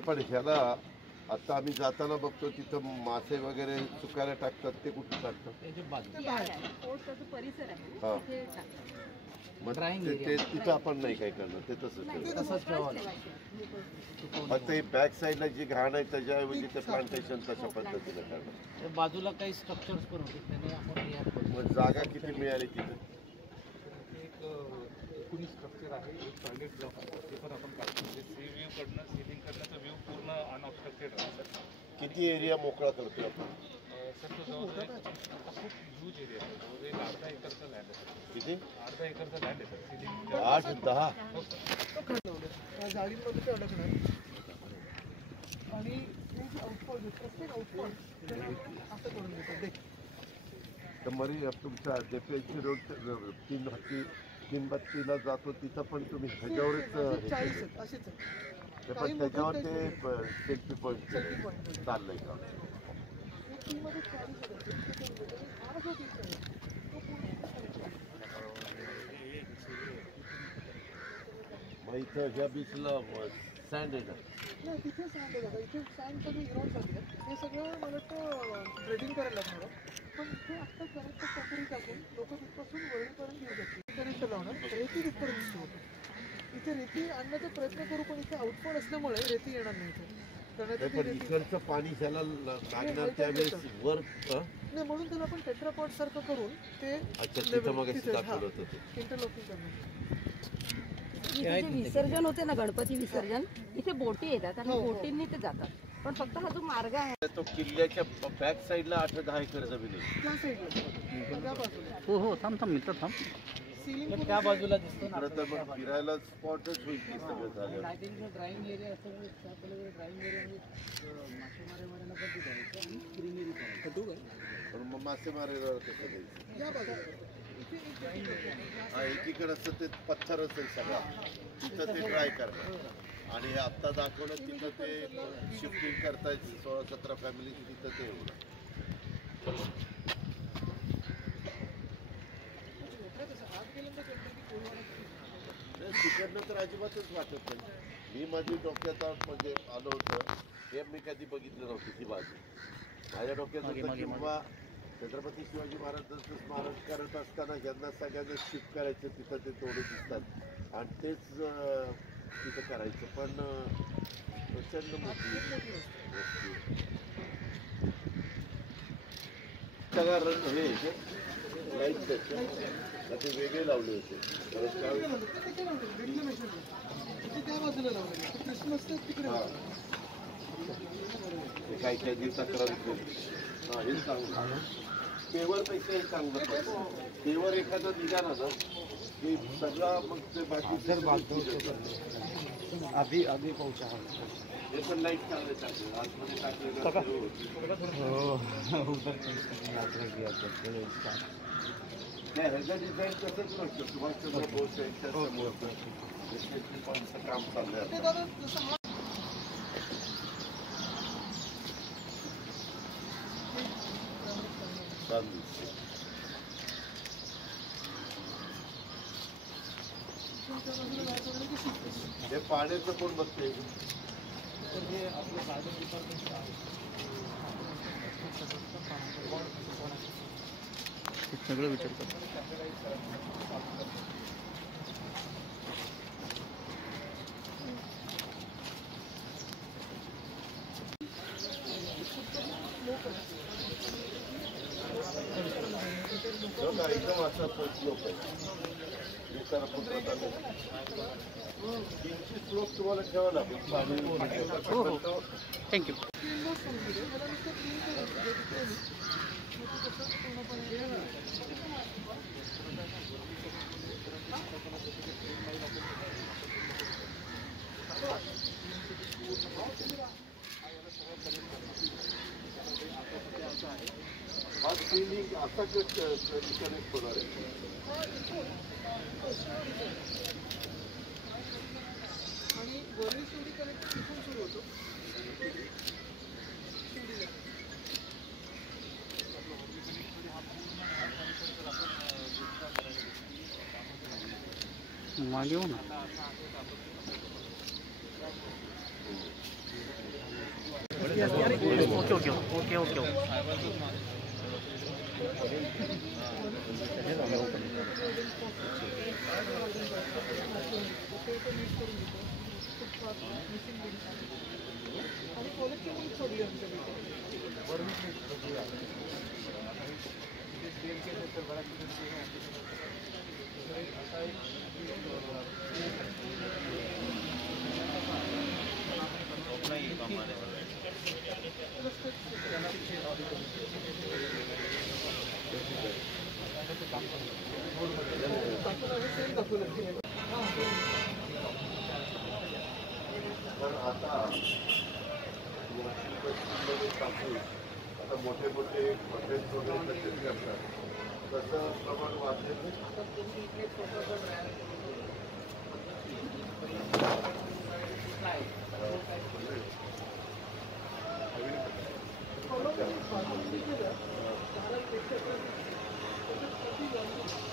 पण ह्याला आता आम्ही जाताना बघतो तिथं मासे वगैरे सुकायला टाकतात, ते कुठे टाकतात? परिसर आहे हा, तिथे टाकतात. मग ते तिथं आपण नाही काय करणार, ते तसंच फक्त बॅक साईडला जी घाण आहे त्याच्याऐवजी ते प्लांटेशन तशा पद्धतीने करणार. बाजूला काही स्ट्रक्चर्स पण होते त्याने आपण मग जागा किती मिळाली तिथे? एक 19 स्ट्रक्चर आहे, एक टॉयलेट ब्लॉक आहे, ते पण आपण काढतो. म्हणजे सी व्ह्यू कडनं सिलिंग कडनंचा व्ह्यू पूर्ण अनऑब्स्ट्रक्टेड राहतो सर. किती एरिया मोकळा करतोय आपण? सर तो जवळजवळ खूप ह्यूज एरिया आहे, जवळजवळ 1/2 एकरचा लँड आहे सर. किती? 1/2 एकरचा लँड आहे सर. सिलिंग 8-10 हो सर. जाळीमध्ये ते अडकणार आणि आउटफॉल प्रत्येक आउटफॉल असं करून देतात. तर मरी तुमच्या देपेची रोड 332ला जातो तिथं पण तुम्ही ह्याच्यावरच 40 असेच पण त्याच्यावर ते सेल्फी पॉईंट चाललंय का? मग इथं ह्या बीचला सँड आहे ना? नाही, तिथे सँड आहे बघा. इथे सँड सगळं इरोड झाले हे सगळं मला वाटतं ड्रेडिंग करायला लागणार. पण इथे आत्ता करंट टोकरी टाकून लोक तिथपासून वरपर्यंत येऊ शकतील. करंट लावणार रेती तिथपर्यंत सुरू होतं. इथे रेती आणण्याचा प्रयत्न करू, पण इथे आउटफॉल असल्यामुळे रेती येणार नाही इथे. पण इकडचं पाणी ह्याला लागणार त्यावेळेस वर नाही, म्हणून त्याला आपण टेट्रापॉट सारखं करून ते इंटरलॉकिंग करणार. इथे जे विसर्जन होते ना, गणपती विसर्जन, इथे बोटी येतात आणि बोटींनी ते जातात. पण फक्त हा जो मार्ग आहे तो किल्ल्याच्या बॅक साईडला 8-10 एकर जमीन आहे. त्या साईडला त्या बाजूला हो थांब मित्र थांब. सिलिंग त्या बाजूला दिसतो ना. तर मग फिरायला स्पॉटच होईल की सगळं झालं. ड्रायव्हिंग एरिया असतो, ड्रायव्हिंग एरिया मासेमाऱ्याला पण द्यायचं आणि स्क्रीन एरिया पण मग मासेमारीला कसं द्यायचं? या बाजूला हा, एकीकडे असतं ते पत्थरच आहे सगळा, तिथं ते ट्राय करणार. आणि हे आत्ता दाखवलं तिथं ते शिफ्टिंग करतायत 16-17 फॅमिली, तिथं ते एवढं. तिकडनं तर अजिबातच वाटत नाही. मी माझी डोक्यात म्हणजे आलो होतं हे मी कधी बघितलं नव्हतं ती बाजू. माझ्या डोक्यात होतं किंवा छत्रपती शिवाजी महाराजांचं स्मारक करत असताना यांना सगळ्यांना शिफ्ट करायचं, तिथं ते तोडे दिसतात आणि तेच तिथं करायचं. पण प्रचंड मोठी सगळा रंग हे लाईट ते वेगळे लावले होते. त्या बाजूला लावलं क्रिसमस तिकडे काही काही तक्रार केली. हे चांगलं पेवरपेक्षा हे चांगलं. पेवर एखादं निघाला ना की सगळा मग ते बाकी आधी पोहोचा. हे पण लाईट चांगले टाकले आतमध्ये टाकले. ह्याचं डिझाईन तसंच नसतं. सुभाषचंद्र बोस यांच्या समोरचं काम चाललंय. हे पाण्याचं कोण बघते? हे आपलं गार्डन डिपार्टमेंट आहे. सगळं विचारतात. एकदम असा स्लोप आहे. स्लोप तुम्हाला ठेवा लागेल. थँक्यू. हा स्क्रीनिंग असा कनेक्ट होणार आहे. आणि वरील शिवडी कनेक्ट तिथून सुरू होतो. मागे हो ना. आणि कॉलेजची मुलं सोडली आमच्याकडे. पण आता आता मोठे मोठे हॉटेल्स वगैरे कसे करतात तसं प्रमाण वाढलेलं केलं